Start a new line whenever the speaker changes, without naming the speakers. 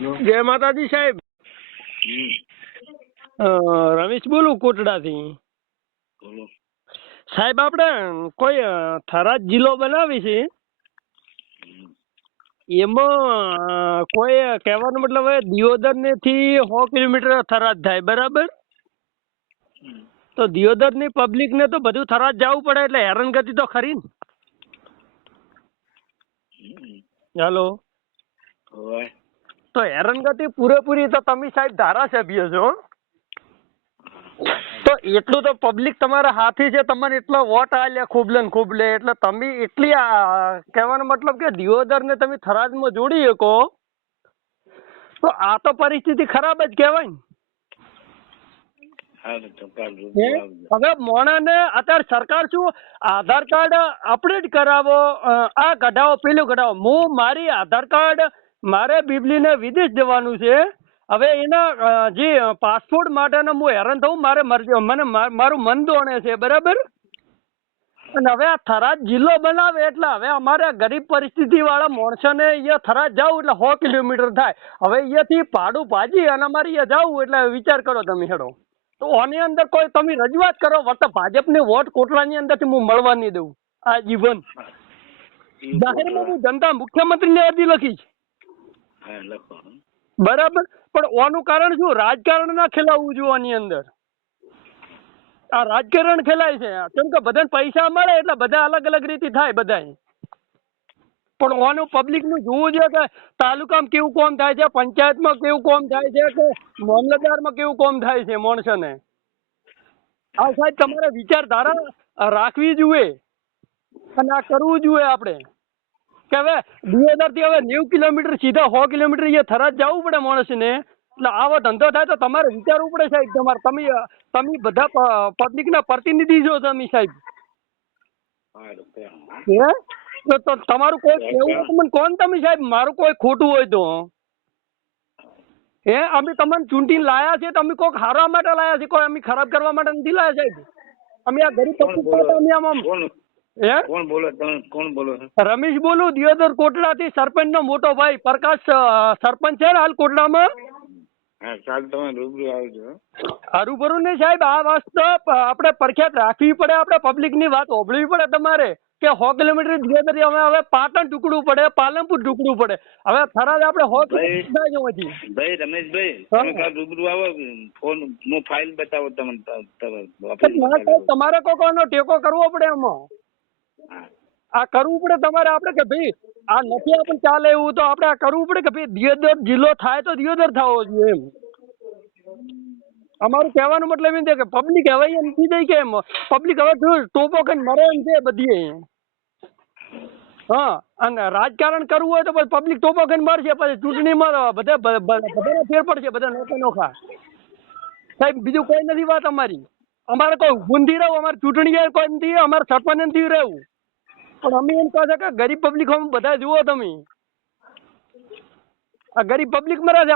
જય માતાજી સાહેબ. રમેશ બોલું કોટડાથી?
થી
સાહેબ આપણે કોઈ થરાદ જિલ્લો બનાવી છે? એમાં કોઈ કહેવાનો મતલબ દિયોદર ને થી સો કિલોમીટર થરાદ થાય બરાબર? તો દિયોદરની પબ્લિક ને તો બધું થરાદ જવું પડે એટલે હેરાનગતિ તો ખરી ને.
હેલો
હાલો.
હોય
તો હેરાનગતિ પૂરેપૂરી તો તમે સાહેબ ધારાસભ્ય છો તો એટલું તો પબ્લિક તમારા હાથી છે તમને એટલો વોટ આલ્યા ને ખૂબલે. એટલે તમે એટલી કહેવાનો મતલબ કે દિયોદર ને તમે થરાદમાં જોડી શકો. તો આ તો પરિસ્થિતિ ખરાબ જ કહેવાય ને? હવે મોણાને અત્યારે સરકાર શું આધાર કાર્ડ અપડેટ કરાવો આ કઢાવો પેલું કઢાવો હું મારી આધાર કાર્ડ મારે બીબલીને વિદેશ જવાનું છે. હવે એના જે પાસપોર્ટ માટેનો હું હેરાન થવું મારે મરજી મને મારું મન દોણે છે બરાબર? અને હવે આ થરાદ જિલ્લો બનાવે એટલે હવે અમારે ગરીબ પરિસ્થિતિ વાળા માણસોને અહીંયા થરાદ જવું એટલે સો કિલોમીટર થાય. હવે અહીંયાથી ભાડું ભાજી અને અમારે અહીંયા જવું એટલે વિચાર કરો તમે હેડો. તો આની અંદર કોઈ તમે રજૂઆત કરો વર્ત ભાજપની વોટ કોટલાની અંદરથી હું મળવા નહીં દઉં. આ જીવન. જાહેરમાં હું જનતા મુખ્યમંત્રીને અરજી લખીશ. બરાબર. પણ ઓનું કારણ શું? રાજકારણ ના ખેલાવવું જોઈએ આની અંદર. આ રાજકારણ ખેલાય છે. કેમ કે બધાને પૈસા મળે એટલે બધા અલગ અલગ રીતે થાય બધા પણ ઓનું પબ્લિકનું જોવું જોઈએ કે તાલુકામાં કેવું કોમ થાય છે, પંચાયતમાં કેવું કોમ થાય છે કે મામલતદારમાં કેવું કોમ થાય છે માણસોને? આ સાહેબ તમારે વિચારધારા રાખવી જોઈએ. અને આ કરવું જોઈએ આપણે. કે હવે દિયોદરથી હવે નેવું કિલોમીટર સીધા સો કિલોમીટર અહીંયા થરાદ જવું પડે માણસને. એટલે આવો ધંધો થાય તો તમારે વિચારવું પડે સાહેબ તમારે. તમે તમે બધા પબ્લિક ના પ્રતિનિધિ છો તમે સાહેબ.
હં.
તો તમારું કોઈ કેવું મને કોણ તમે સાહેબ? મારું કોઈ ખોટું હોય તો. હે? અમે તમને ચૂંટીને લાયા છે તમે કોઈક હારવા માટે લાયા છે કોઈ અમે ખરાબ કરવા માટે નથી લાયા સાહેબ. અમે આ ગરીબ પબ્લિક અમે આમ હે
કોણ બોલો કોણ બોલો
રમેશ બોલું દિયોદર કોટડાથી સરપંચનો મોટો ભાઈ પ્રકાશ સરપંચ છે ને હાલ કોટડામાં
રૂબરૂ આવજો હં.
હરુભરું ને સાહેબ આ વાસ્તે આપણે પ્રખ્યાત રાખવી પડે આપણે વાત પડે તમારે કે સો કિલોમીટર દિયોદર અમે હવે પાટણ ઢૂકડું પડે પાલનપુર ઢૂકડું પડે હવે થરાદ આપણે સો
ભાઈ.
કિલોમીટર થાય છે અહીંથી.
ભાઈ રમેશભાઈ તમે રૂબરૂ આવો ફોન હું ફાઇલ બતાવો તમને
ના તમારે કોઈ કોઈનો ટેકો કરવો પડે એમાં. આ કરવું પડે તમારે આપણે કે ભાઈ, આ નથી આપણે ચાલે એવું તો આપણે આ કરવું પડે કે ભાઈ, દિયોદર જિલ્લો થાય તો દિયોદર થવો જોઈએ એમ. અમારું કહેવાનું મતલબ એમ છે કે પબ્લિક હવે એમ થઈ જાય કે એમ પબ્લિક હવે જોયું ટોપો કઈ મરે એમ છે બધી હા, અને રાજકારણ કરવું હોય તો પછી પબ્લિક ટોપો કઈ મરશે, પછી ચૂંટણીમાં બધા બધા ફેર પડશે, બધા નોખા નોખા. સાહેબ, બીજું કોઈ નથી વાત અમારી. અમારે કોઈ નથી રહેવું અમારે ચૂંટણી કોઈ નથી, અમારે સરપંચ નથી રહેવું. પણ અમે એમ કહો છો કે ગરીબ પબ્લિક બધા જુઓ તમે. આ ગરીબ પબ્લિક મરા છે.